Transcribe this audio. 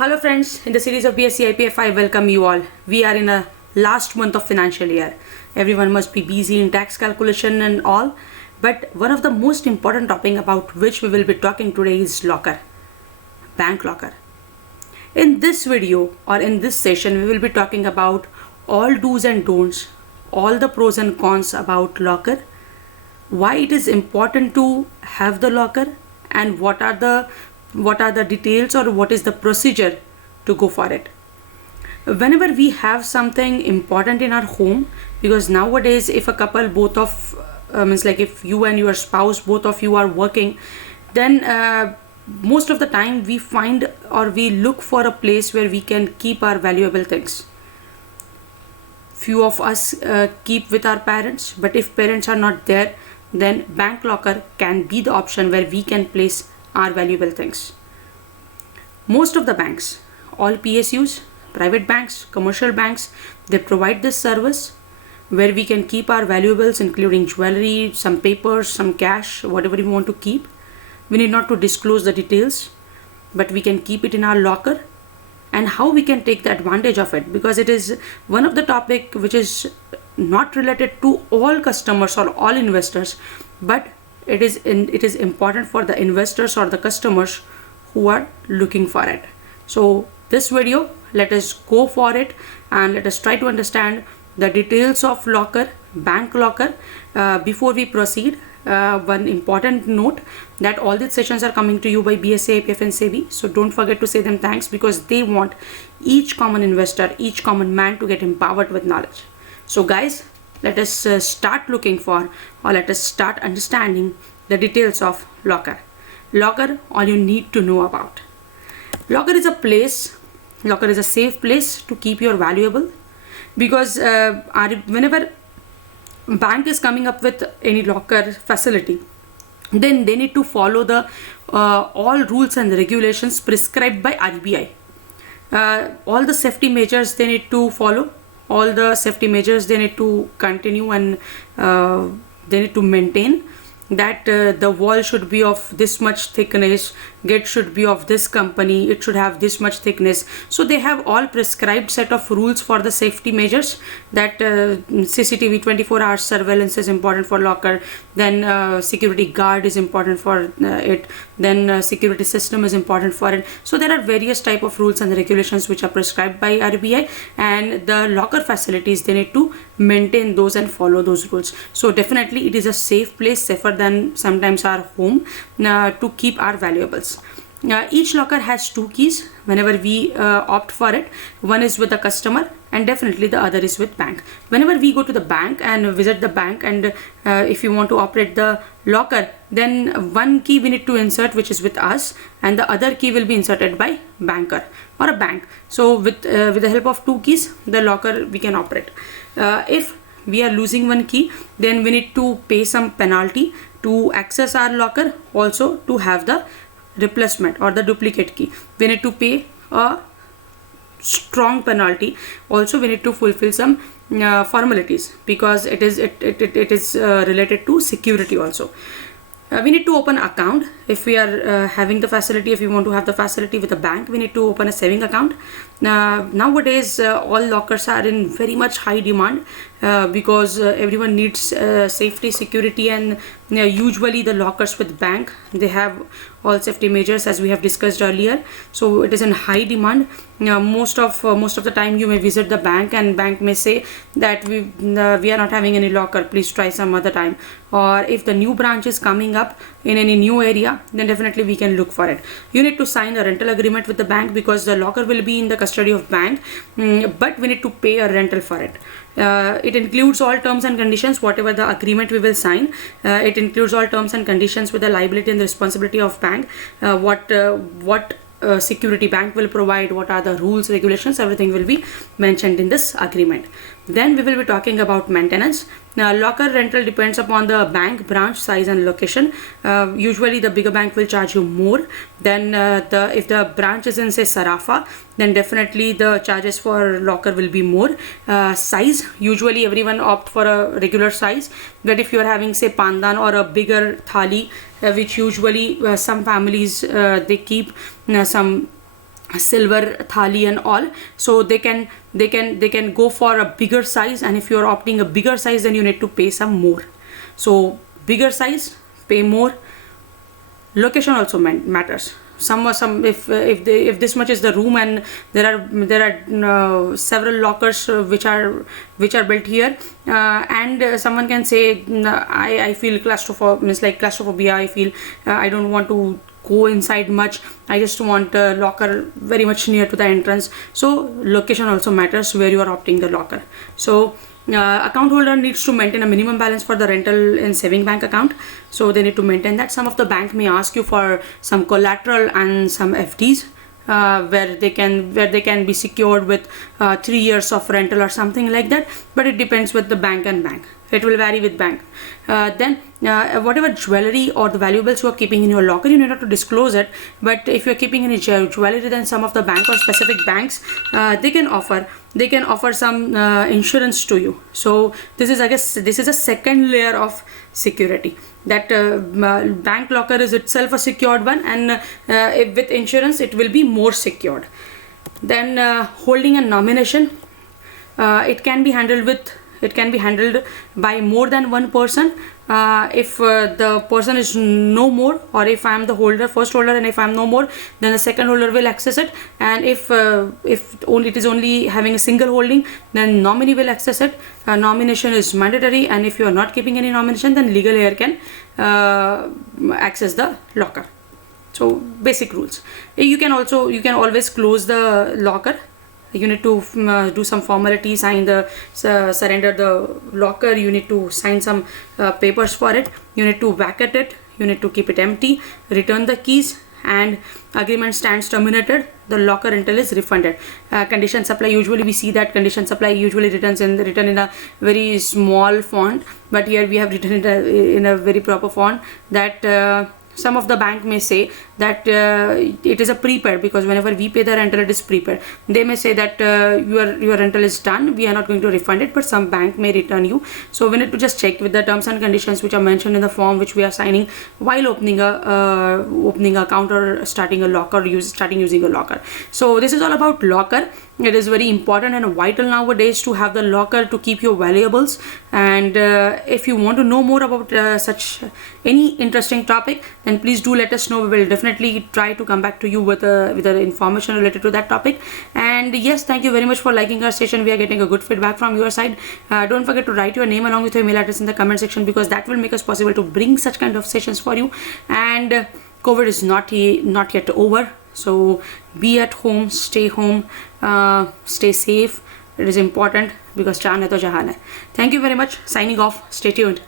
Hello friends, in the series of BSc IPF I welcome you all. We are in a last month of financial year. Everyone must be busy in tax calculation and all, but one of the most important topic about which we will be talking today is locker, bank locker. In this video or in this session we will be talking about all do's and don'ts, all the pros and cons about locker, why it is important to have the locker, and what are the details or what is the procedure to go for it. Whenever we have something important in our home, because nowadays if a couple both of means like if you and your spouse both of you are working, then most of the time we find or we look for a place where we can keep our valuable things. Few of us keep with our parents, but if parents are not there, then bank locker can be the option where we can place our valuable things. Most of the banks, all PSUs, private banks, commercial banks, they provide this service where we can keep our valuables including jewelry, some papers, some cash, whatever we want to keep. We need not to disclose the details, but we can keep it in our locker. And how we can take the advantage of it, because it is one of the topic which is not related to all customers or all investors, but it is important for the investors or the customers who are looking for it. So this video, let us go for it and let us try to understand the details of locker, bank locker. Before we proceed, one important note that all these sessions are coming to you by BSc IPF and SEBI, so don't forget to say them thanks, because they want each common investor, each common man to get empowered with knowledge. So guys, let us start looking for, or let us start understanding the details of locker. Locker, all you need to know about. Locker is a place, locker is a safe place to keep your valuable, because whenever bank is coming up with any locker facility, then they need to follow the all rules and regulations prescribed by RBI. All the safety measures they need to follow, all the safety measures they need to continue, and they need to maintain that the wall should be of this much thickness, gate should be of this company, it should have this much thickness. So they have all prescribed set of rules for the safety measures, that CCTV 24 hours surveillance is important for locker, then security guard is important for it, then security system is important for it. So there are various type of rules and regulations which are prescribed by RBI, and the locker facilities, they need to maintain those and follow those rules. So definitely it is a safe place, safer than sometimes our home, to keep our valuables. Each locker has two keys whenever we opt for it. One is with the customer and definitely the other is with bank. Whenever we go to the bank and visit the bank, and if you want to operate the locker, then one key we need to insert which is with us, and the other key will be inserted by banker or a bank. So with the help of two keys, the locker we can operate. If we are losing one key, then we need to pay some penalty to access our locker, also to have the replacement or the duplicate key. We need to pay a strong penalty. Also we need to fulfill some formalities, because it is related to security also. We need to open account if we are having the facility. If we want to have the facility with a bank, we need to open a saving account. Nowadays all lockers are in very much high demand, because everyone needs safety, security, and usually the lockers with bank, they have all safety measures as we have discussed earlier. So it is in high demand. Most of the time you may visit the bank and bank may say that we are not having any locker, please try some other time. Or if the new branch is coming up in any new area, then definitely we can look for it. You need to sign a rental agreement with the bank, because the locker will be in the custody of bank, but we need to pay a rental for it. It includes all terms and conditions, whatever the agreement we will sign. It includes all terms and conditions with the liability and the responsibility of bank, what security bank will provide, what are the rules, regulations, everything will be mentioned in this agreement. Then we will be talking about maintenance. Now, locker rental depends upon the bank, branch size and location. Usually the bigger bank will charge you more than if the branch is in say Sarafa, then definitely the charges for locker will be more. Size, usually everyone opt for a regular size, but if you are having say Pandan or a bigger thali, which usually some families they keep some silver thali and all, so they can go for a bigger size, and if you are opting a bigger size, then you need to pay some more. So bigger size, pay more. Location also matters. Some if this much is the room, and there are several lockers which are built here, and someone can say, I feel claustrophobia, I feel I don't want to go inside much, I just want a locker very much near to the entrance. So location also matters where you are opting the locker. So account holder needs to maintain a minimum balance for the rental and saving bank account, so they need to maintain that. Some of the bank may ask you for some collateral and some FDs, where they can be secured with 3 years of rental or something like that, but it depends with the bank and bank. It will vary with bank. Then whatever jewelry or the valuables you are keeping in your locker, you need not to disclose it, but if you are keeping any jewelry, then some of the bank or specific banks, they can offer some insurance to you. So this is, I guess, this is a second layer of security, that bank locker is itself a secured one, and if with insurance it will be more secured. Then holding a nomination, it can be handled by more than one person. If the person is no more, or if I am the first holder, and if I am no more, then the second holder will access it. And if it is only having a single holding, then nominee will access it. Nomination is mandatory, and if you are not keeping any nomination, then legal heir can access the locker. So basic rules. You can always close the locker. You need to do some formality, surrender the locker, you need to sign some papers for it, you need to vacate it, you need to keep it empty, return the keys, and agreement stands terminated, the locker rental is refunded. Condition supply, usually we see that condition supply usually written in a very small font, but here we have written it in a very proper font, that some of the bank may say that it is a prepaid, because whenever we pay the rental, it is prepaid. They may say that your rental is done, we are not going to refund it, but some bank may return you. So we need to just check with the terms and conditions which are mentioned in the form which we are signing while opening a account or starting a locker, starting using a locker. So this is all about locker. It is very important and vital nowadays to have the locker to keep your valuables. And if you want to know more about such any interesting topic, then please do let us know. We will definitely try to come back to you with information related to that topic. And yes, thank you very much for liking our session. We are getting a good feedback from your side. Don't forget to write your name along with your email address in the comment section, because that will make us possible to bring such kind of sessions for you. And COVID is not yet over. So be at home, stay home, stay safe. It is important, because Chan hai to jahan hai. Thank you very much. Signing off. Stay tuned.